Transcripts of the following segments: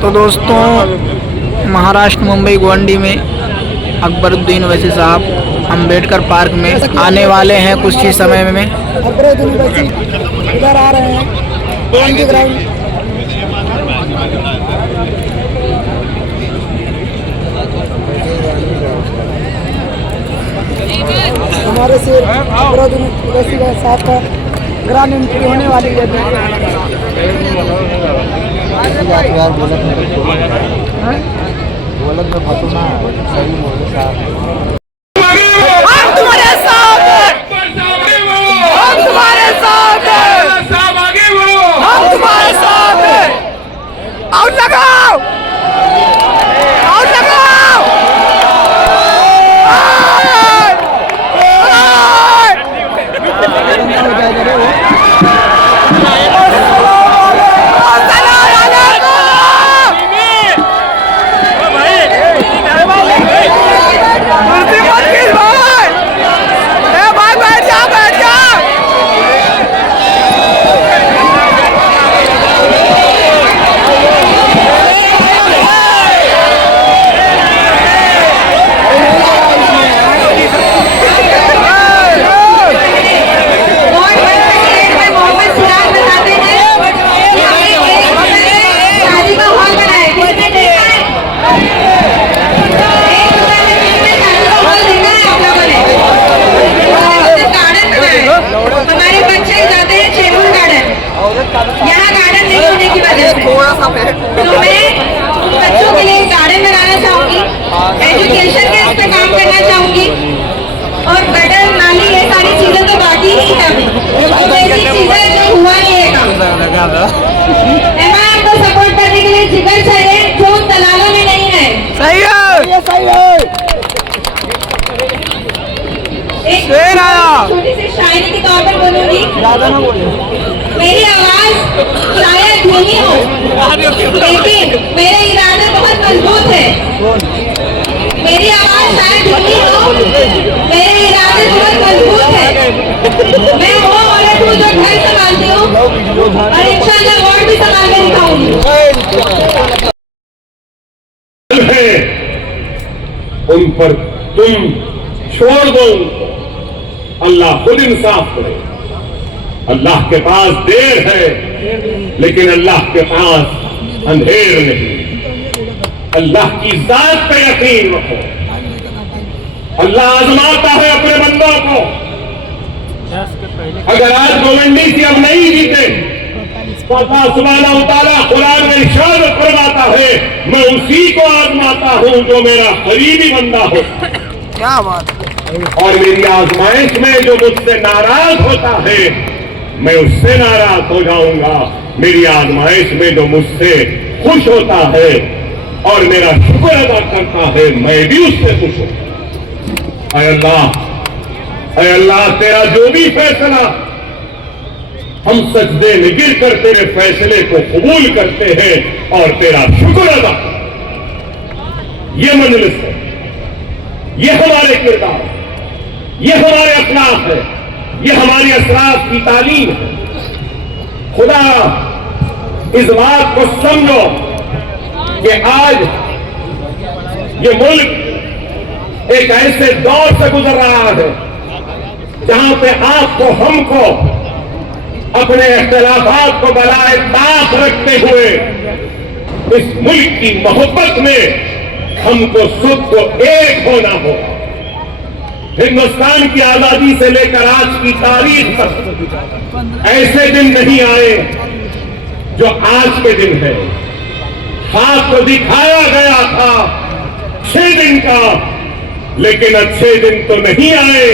तो दोस्तों, महाराष्ट्र मुंबई गोंडी में अकबरुद्दीन ओवैसी साहब अंबेडकर पार्क में आने वाले हैं कुछ ही समय में। अकबरुद्दीन ओवैसी इधर आ रहे हैं ग्राउंड। हमारे से अकबरुद्दीन ओवैसी साहब का ग्रांड एंट्री होने वाली है। बोलत में फंसो ना, सही बोले साहब। हम तुम्हारे साथ हैं, हम तुम्हारे साथ हैं, हम तुम्हारे साथ हैं। आउट लगाओ, आउट लगाओ। यहाँ गार्डन नहीं होने की वजह से तो मैं बच्चों के लिए गार्डन बनाना चाहूंगी, एजुकेशन के इस पे काम करना चाहूंगी और गटर नाली ये सारी चीजें तो बाकी ही है अभी, तो ऐसी चीजें जो हुआ नहीं है काम। आपको सपोर्ट करने के लिए जिगर चाहिए जो दलालों में नहीं है। सही है, सही है। एक छोटी सी शायरी के तौर पर बोलूंगी। मेरी आवाज शायद धीमी हो, लेकिन मेरे इरादे बहुत मजबूत है। मेरी आवाज शायद धीमी हो, मेरे इरादे बहुत मजबूत है। मैं वो औरत हूँ जो घर संभालती हूँ और इंशाल्लाह वार्ड भी संभाल के दिखाऊंगी। उन पर तुम छोड़ दो, अल्लाह खुद इंसाफ करे। अल्लाह के पास देर है लेकिन अल्लाह के पास अंधेर नहीं। अल्लाह की जात पे यकीन रखो। अल्लाह आजमाता है अपने बंदों को। अगर आज गोवंडी से अब नहीं जीते तो अल्लाह सुब्हानहू तआला कुरान में इरशाद फरमाता है, मैं उसी को आजमाता हूं जो मेरा करीबी बंदा हो। क्या बात। और मेरी आजमाइश में जो मुझसे नाराज होता है मैं उससे नाराज हो जाऊंगा। मेरी आजमाइश में जो मुझसे खुश होता है और मेरा शुक्र अदा करता है मैं भी उससे खुश हूं। ऐ अल्लाह तेरा जो भी फैसला, हम सजदे में गिर कर तेरे फैसले को कबूल करते हैं और तेरा शुक्र अदा करते। ये मजलिस है, ये हमारे किरदार, ये हमारे अखलाक है, ये हमारी असलाफ की तालीम है। खुदा इस बात को समझो कि आज ये मुल्क एक ऐसे दौर से गुजर रहा है जहां पे आपको हमको अपने इख्तिलाफात को बलाए ताक रखते हुए इस मुल्क की मोहब्बत में हमको सबको एक होना होगा। हिंदुस्तान की आजादी से लेकर आज की तारीख तक ऐसे दिन नहीं आए जो आज के दिन है। खाक को दिखाया गया था 6 दिन का, लेकिन अच्छे दिन तो नहीं आए।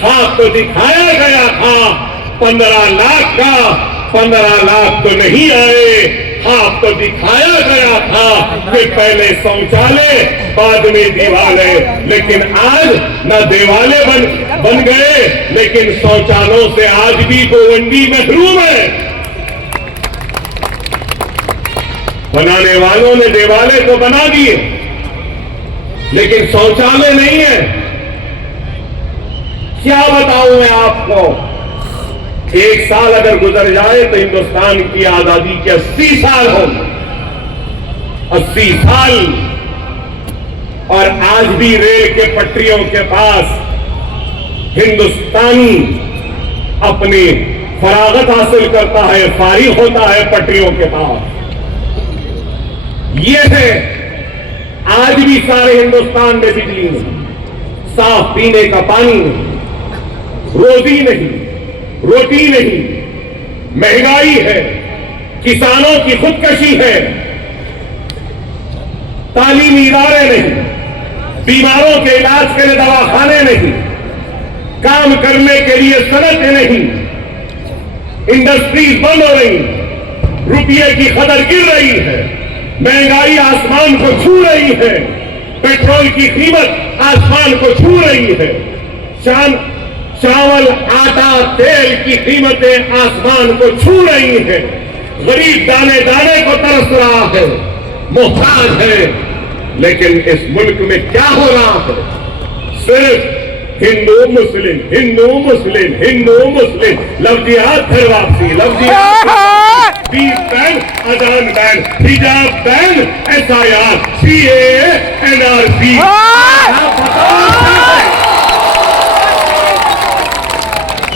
खाक को दिखाया गया था 15 लाख का, 15 लाख तो नहीं आए। आपको दिखाया गया था कि पहले शौचालय बाद में दीवाले, लेकिन आज न दीवाले बन गए लेकिन शौचालयों से आज भी गोवंडी महरूम है। बनाने वालों ने दीवाले तो बना दिए लेकिन शौचालय नहीं है। क्या बताऊं मैं आपको, 1 साल अगर गुजर जाए तो हिंदुस्तान की आजादी के 80 साल हो। 80 साल और आज भी रेल के पटरियों के पास हिंदुस्तानी अपनी फरागत हासिल करता है, फारिग होता है पटरियों के पास। ये है आज भी सारे हिंदुस्तान में बिजली नहीं, साफ पीने का पानी नहीं, रोजी नहीं, रोटी नहीं, महंगाई है, किसानों की खुदकशी है, तालीमी इदारे नहीं, बीमारों के इलाज के लिए दवाखाने नहीं, काम करने के लिए सड़कें नहीं, इंडस्ट्रीज बंद हो रही, रुपये की कदर गिर रही है, महंगाई आसमान को छू रही है, पेट्रोल की कीमत आसमान को छू रही है, चावल, आटा, तेल की कीमतें आसमान को छू रही है, गरीब दाने दाने को तरस रहा है, मोहताज है। लेकिन इस मुल्क में क्या हो रहा है? सिर्फ हिंदू मुस्लिम, हिंदू मुस्लिम, हिंदू मुस्लिम, लफ्जियात फिर वापसी, लफ्जियात, फीस बैन, अजान बैन, हिजाब बैन, SIR, CAA, NRC।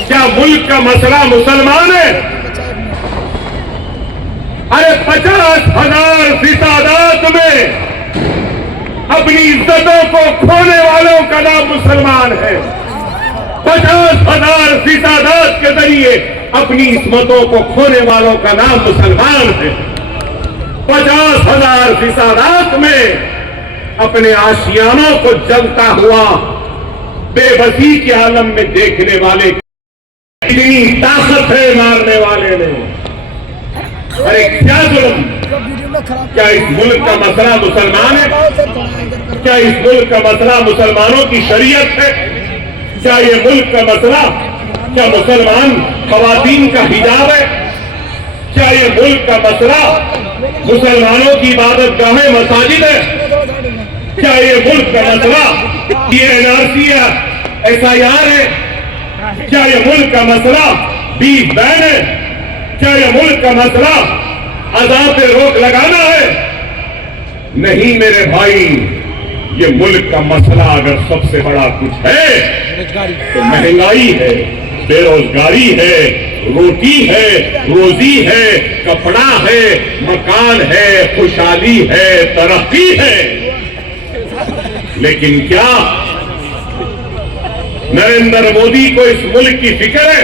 क्या मुल्क का मसला मुसलमान है? अरे 50,000 फिसादात में अपनी इज्जतों को खोने वालों का नाम मुसलमान है। 50,000 फिसादात के जरिए अपनी इस्मतों को खोने वालों का नाम मुसलमान है। 50,000 फिसादात में अपने आशियानों को जलता हुआ बेबसी के आलम में देखने वाले, इतनी ताकत है मारने वाले ने। अरे क्या जुल्म! क्या इस मुल्क का मसला मुसलमान है? क्या इस मुल्क का मसला मुसलमानों की शरीयत है? क्या ये मुल्क का मसला, क्या मुसलमान खवातीन का हिजाब है? क्या ये मुल्क का मसला मुसलमानों की इबादत गाहें मसाजिद है? क्या ये मुल्क का मसला ये NRC या SIR है? क्या ये मुल्क का मसला बीस बैन है? क्या ये मुल्क का मसला अज़ान पे रोक लगाना है? नहीं मेरे भाई, ये मुल्क का मसला अगर सबसे बड़ा कुछ है तो महंगाई है, बेरोजगारी है, रोटी है, रोजी है, कपड़ा है, मकान है, खुशहाली है, तरक्की है। लेकिन क्या नरेंद्र मोदी को इस मुल्क की फिक्र है?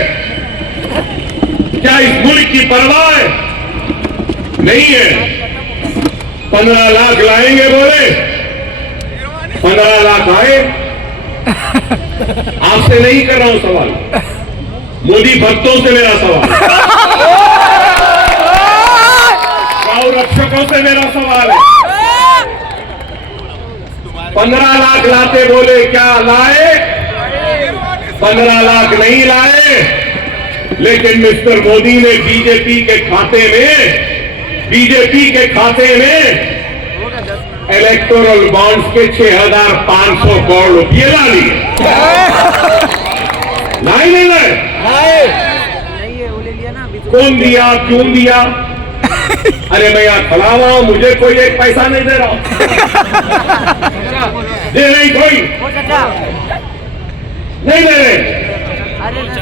क्या इस मुल्क की परवाह है? नहीं है। 15 लाख लाएंगे बोले, 15 लाख आए। आपसे नहीं कर रहा हूं सवाल, मोदी भक्तों से मेरा सवाल, गौ रक्षकों से मेरा सवाल है। 15 लाख लाते बोले, क्या लाए? 15 लाख नहीं लाए। लेकिन मिस्टर मोदी ने बीजेपी के खाते में इलेक्टोरल बॉन्ड्स के 6,500 करोड़ रुपये ला लिए। नहीं नहीं कौन दिया, क्यों दिया? अरे मैं यहां खड़ा हुआ हूं, मुझे कोई एक पैसा नहीं दे रहा, दे नहीं कोई, नहीं दे रहे।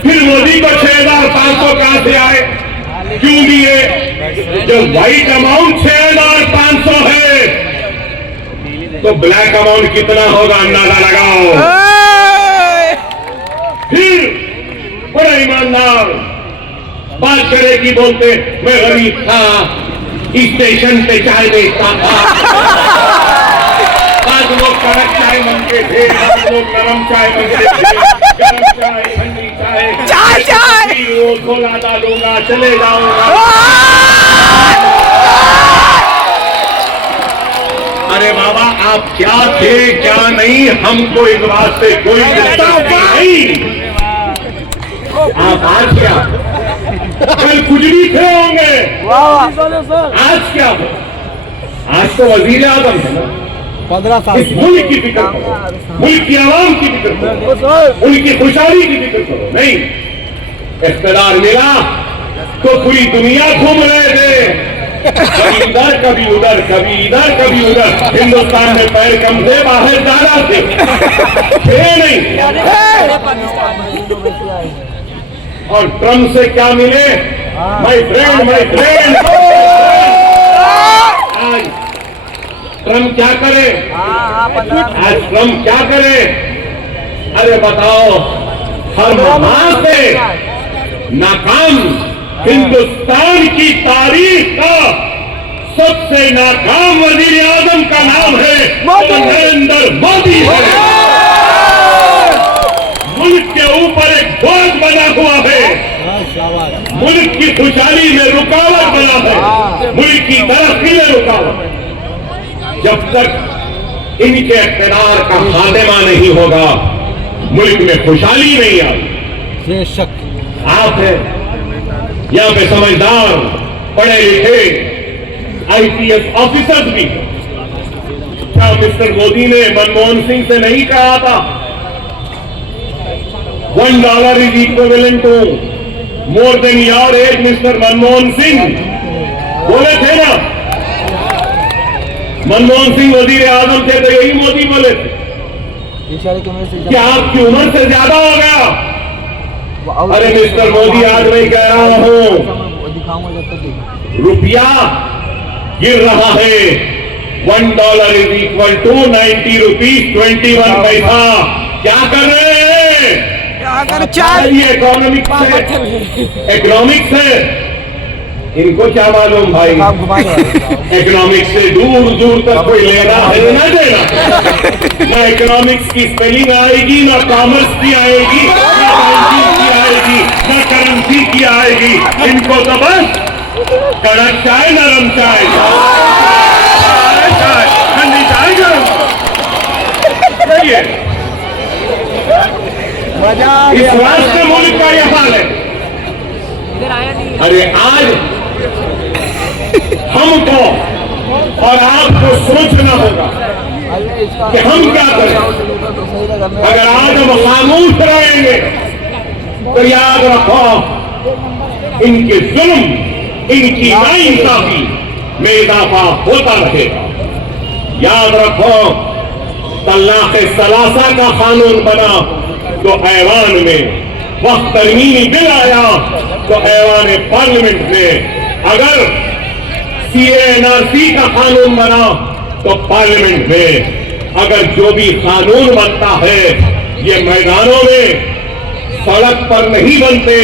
फिर मोदी को 6,500 कहां से आए, क्यों दिए? जो व्हाइट अमाउंट 6,500 है तो ब्लैक अमाउंट कितना होगा अंदाजा लगाओ। फिर बड़ा ईमानदार बात करे कि बोलते मैं गरीब था, स्टेशन पे चाय बेचता था, आज लोग कड़क चाय मांगते थे, आज लोग नरम चाय मांगते थे, गर्म चाय, ठंडी चाय, वो खोला डालूंगा, चले जाऊंगा। अरे बाबा आप क्या थे क्या नहीं, हमको इस बात से कोई नहीं। आप आज क्या, कल कुछ भी थे होंगे, आज क्या हो? आज तो वजीर आजम है ना। 15 साल इस मुल्क की फिक्र करो, मुल्क की आवाम की फिक्र करो, उनकी खुशहाली की फिक्र करो। नहीं, इख्तियार मिला तो पूरी दुनिया घूम रहे थे, कभी इधर कभी उधर, कभी इधर कभी उधर। हिंदुस्तान में पैर कम थे, बाहर ज्यादा थे नहीं। और ट्रम्प से क्या मिले? माय फ्रेंड आज ट्रम्प क्या करे? आज ट्रम्प क्या करे? अरे बताओ, हर वहां से नाकाम हिंदुस्तान की तारीख का सबसे नाकाम वजीर आजम का नाम है नरेंद्र मोदी है। मुल्क के ऊपर एक बोझ बना हुआ है, मुल्क की खुशहाली में रुकावट बना है, मुल्क की तरक्की में रुकावट। जब तक इनके इख्तियार का खात्मा नहीं होगा, मुल्क में खुशहाली नहीं आई। बेशक आप हैं यहाँ पे समझदार, पढ़े लिखे IPS ऑफिसर्स भी। क्या मिस्टर मोदी ने मनमोहन सिंह से नहीं कहा था $1 is equivalent to more than your age? Mister Manmohan Singh बोले थे ना, मनमोहन सिंह वजीर आजम थे तो यही मोदी बोले थे कि आपकी उम्र से ज्यादा हो गया। अरे मिस्टर मोदी, आज मैं कह रहा हूं, रुपया गिर रहा है। $1 इज इक्वल टू 90 रुपीज 21 पैसा। क्या कर रहे हैं? चाहिए इकोनॉमिक्स है। इनको क्या मालूम भाई, इकोनॉमिक्स से दूर दूर तक कोई लेना है ना देना। ना इकोनॉमिक्स की स्पेलिंग आएगी, ना कॉमर्स की आएगी, ना बैंकिंग की आएगी, ना करेंसी की आएगी। इनको तो बस कड़क चाय, नरम चाय, ठंडी चाय, गरम चाहिए। इस राष्ट्र मुल्क का यह हाल है। अरे आज हमको और आपको सोचना होगा कि हम क्या करें। अगर आज हम खामोश रहेंगे तो याद रखो, इनके जुल्म, इनकी नाइंसाफी में इजाफा होता रहेगा। याद रखो, तलाक़े सलासा का कानून बना तो ऐवान में, वक्त तरमीमी बिल आया तो ऐवान पार्लियामेंट में, अगर CA/NRC का कानून बना तो पार्लियामेंट में, अगर जो भी कानून बनता है ये मैदानों में, सड़क पर नहीं बनते,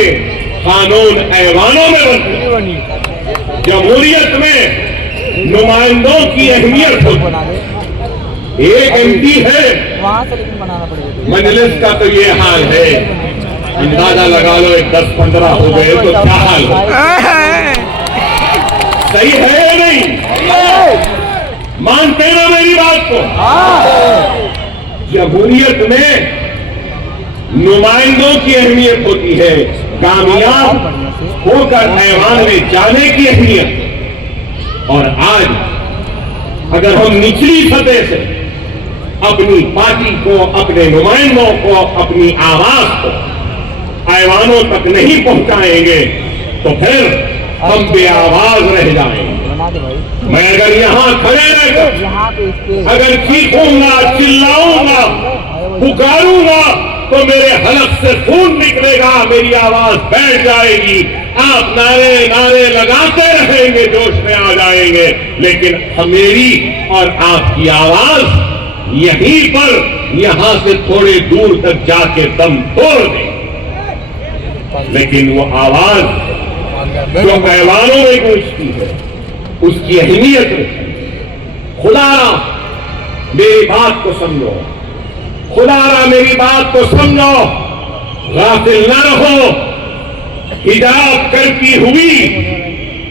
कानून ऐवानों में बनते। जमहूरियत में नुमाइंदों की अहमियत होती। एक MP है, मजलिस का तो ये हाल है, अंदाजा लगा लो 10-15 हो गए तो क्या हाल हो। सही है या नहीं? मानते ना मेरी बात को? जमहूरियत में नुमाइंदों की अहमियत होती है, कामयाब होकर ऐवान में जाने की अहमियत। और आज अगर हम निचली सतह से अपनी पार्टी को, अपने नुमाइंदों को, अपनी आवाज को ऐवानों तक नहीं पहुंचाएंगे तो फिर हम बेआवाज रह जाएंगे। मैं अगर यहाँ खड़े रहकर अगर चीखूंगा, चिल्लाऊंगा, पुकारूंगा तो मेरे हलक से खून निकलेगा, मेरी आवाज बैठ जाएगी। आप नारे नारे लगाते रहेंगे, जोश में आ जाएंगे, लेकिन मेरी और आपकी आवाज यहीं पर, यहां से थोड़े दूर तक जाके दम तोड़ दे। लेकिन वो आवाज जो पैवानों में गूंजती है उसकी अहमियत खुदारा मेरी बात को समझो, खुदारा मेरी बात को समझो, गाफिल न रहो। हिजाब करती हुई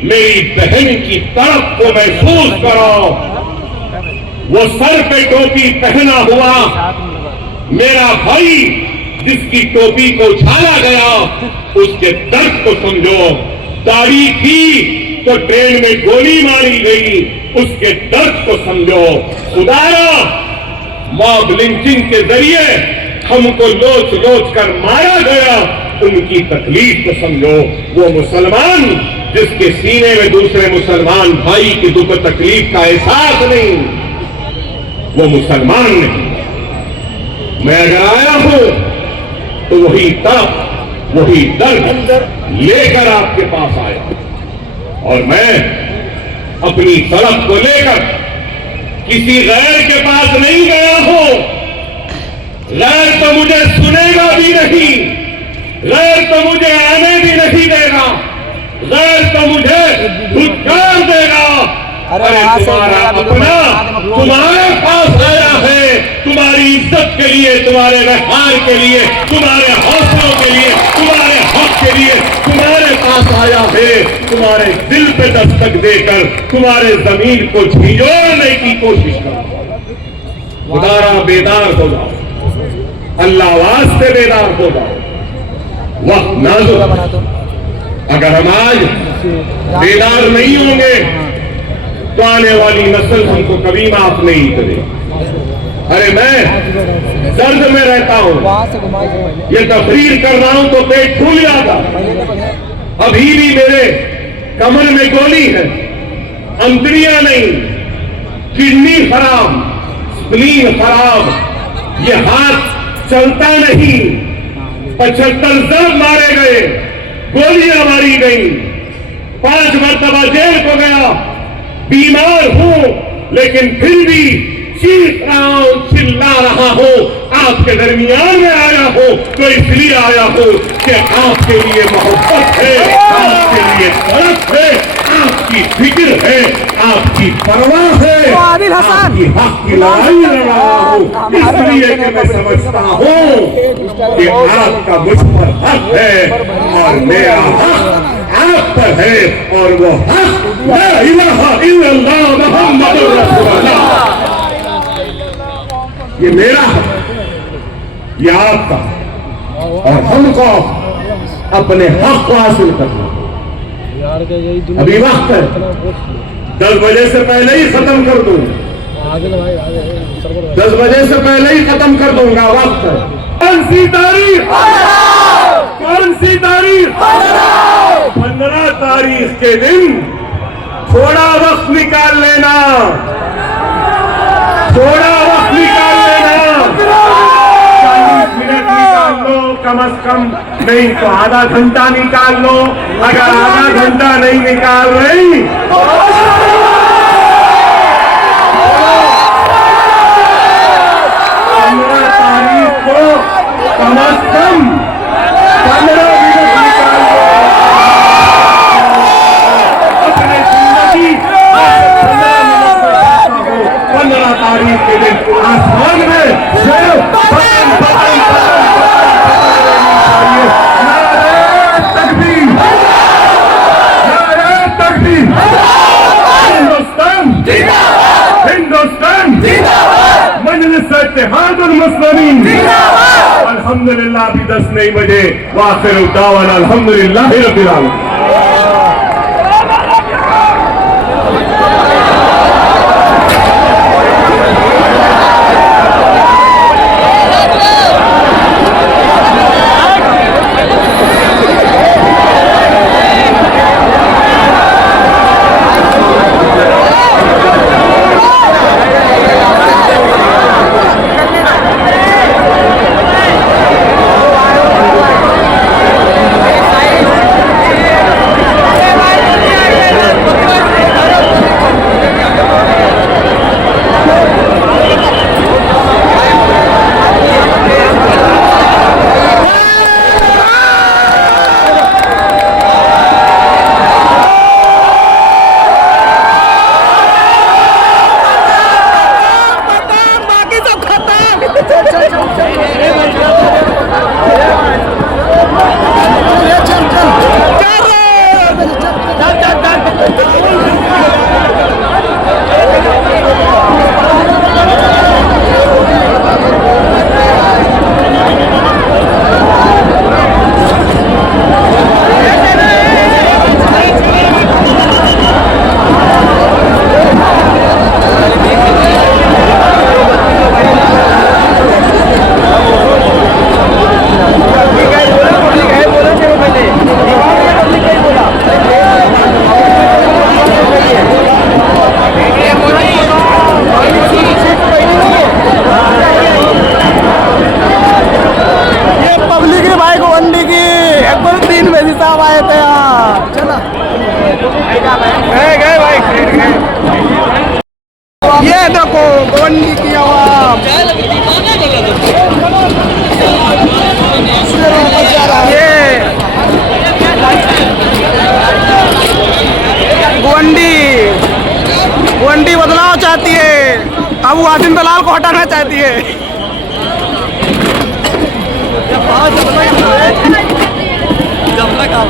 मेरी बहन की तरफ को महसूस करो। वो सर पे टोपी पहना हुआ मेरा भाई जिसकी टोपी को उछाला गया, उसके दर्द को समझो। दाढ़ी थी तो ट्रेन में गोली मारी गई, उसके दर्द को समझो। खुदारा मॉब लिंचिंग के जरिए हमको लोच लोच कर मारा गया, उनकी तकलीफ को समझो। वो मुसलमान जिसके सीने में दूसरे मुसलमान भाई की दुख तकलीफ का एहसास नहीं, वो मुसलमान नहीं। मैं अगर आया हूं तो वही तड़प, वही दर्द लेकर आपके पास आया, और मैं अपनी तड़प को लेकर किसी गैर के पास नहीं गया हूं। गैर तो मुझे सुनेगा भी नहीं, गैर तो मुझे आने भी नहीं देगा, गैर तो मुझे धुतकार देगा। अरे तुम्हारा अपना तुम्हारे पास आया है, तुम्हारी इज्जत के लिए, तुम्हारे व्यवहार के लिए, तुम्हारे हौसलों के लिए, तुम्हारे हक के लिए तुम्हारे पास आया है, तुम्हारे दिल पे दस्तक देकर तुम्हारे जमीन को झिझोड़ने की कोशिश कर। खुदारा बेदार हो जाओ, अल्लाह वास्ते बेदार हो जाओ। वक्त नाजुक, अगर हम आज बेदार नहीं होंगे तो आने वाली नस्ल हमको कभी माफ नहीं करे। अरे मैं दर्द में रहता हूं, ये तकरीर कर रहा हूं तो पेट फूल जाता। अभी भी मेरे कमर में गोली है, अंतड़ियां नहीं, किडनी खराब, स्प्लीन खराब, ये हाथ चलता नहीं, 75 जब मारे गए, गोलियां मारी गई, 5 मरतबा जेल को गया, बीमार हूं लेकिन फिर भी चीख रहा हूं, चिल्ला रहा हूं, आपके दरमियान में आया हूं तो इसलिए आया हूं कि आपके लिए मोहब्बत है, आपके लिए तड़प है, आपकी फिक्र है, आपकी परवाह है, आपकी हक की लड़ाई लड़ रहा हूं। इसलिए कि मैं समझता हूं कि आपका मुझ पर हक है और मेरा हक आप पर है, और वो हक ला इलाहा इल्लल्लाह मुहम्मदुर रसूलुल्लाह। ये मेरा हक, ये आपका, और हमको अपने हक को हासिल करना। अभी वक्त है, 10 बजे से पहले ही खत्म कर दूं, 10 बजे से पहले ही खत्म कर दूंगा। वक्त है। कौन सी तारीख? कौन सी तारीख? 15 तारीख के दिन थोड़ा वक्त निकाल लेना, थोड़ा वक्त निकाल लेना, 40 मिनट निकाल लो कम से कम, नहीं तो आधा घंटा निकाल लो। अगर आधा घंटा नहीं निकाल रही 15 तारीख को कम से कम 15 मिनट निकाल लो। अपनी जिंदगी 15 तारीख के दिन आसमान में सिर्फ बटन बटन चाहिए। नारे तकबीर, नारे तकबीर। हिंदुस्तान जिंदाबाद, हिंदुस्तान जिंदाबाद, मजलिस इत्तेहादुल मुस्लिमीन जिंदाबाद। अल्हम्दुलिल्लाह, अभी 10 नहीं बजे। वाखिर दावाना अल्हम्दुलिल्लाह रब्बिल आलमीन। गोंडी बदलाव चाहती है, अब वासिम दलाल को हटाना चाहती है। जमला का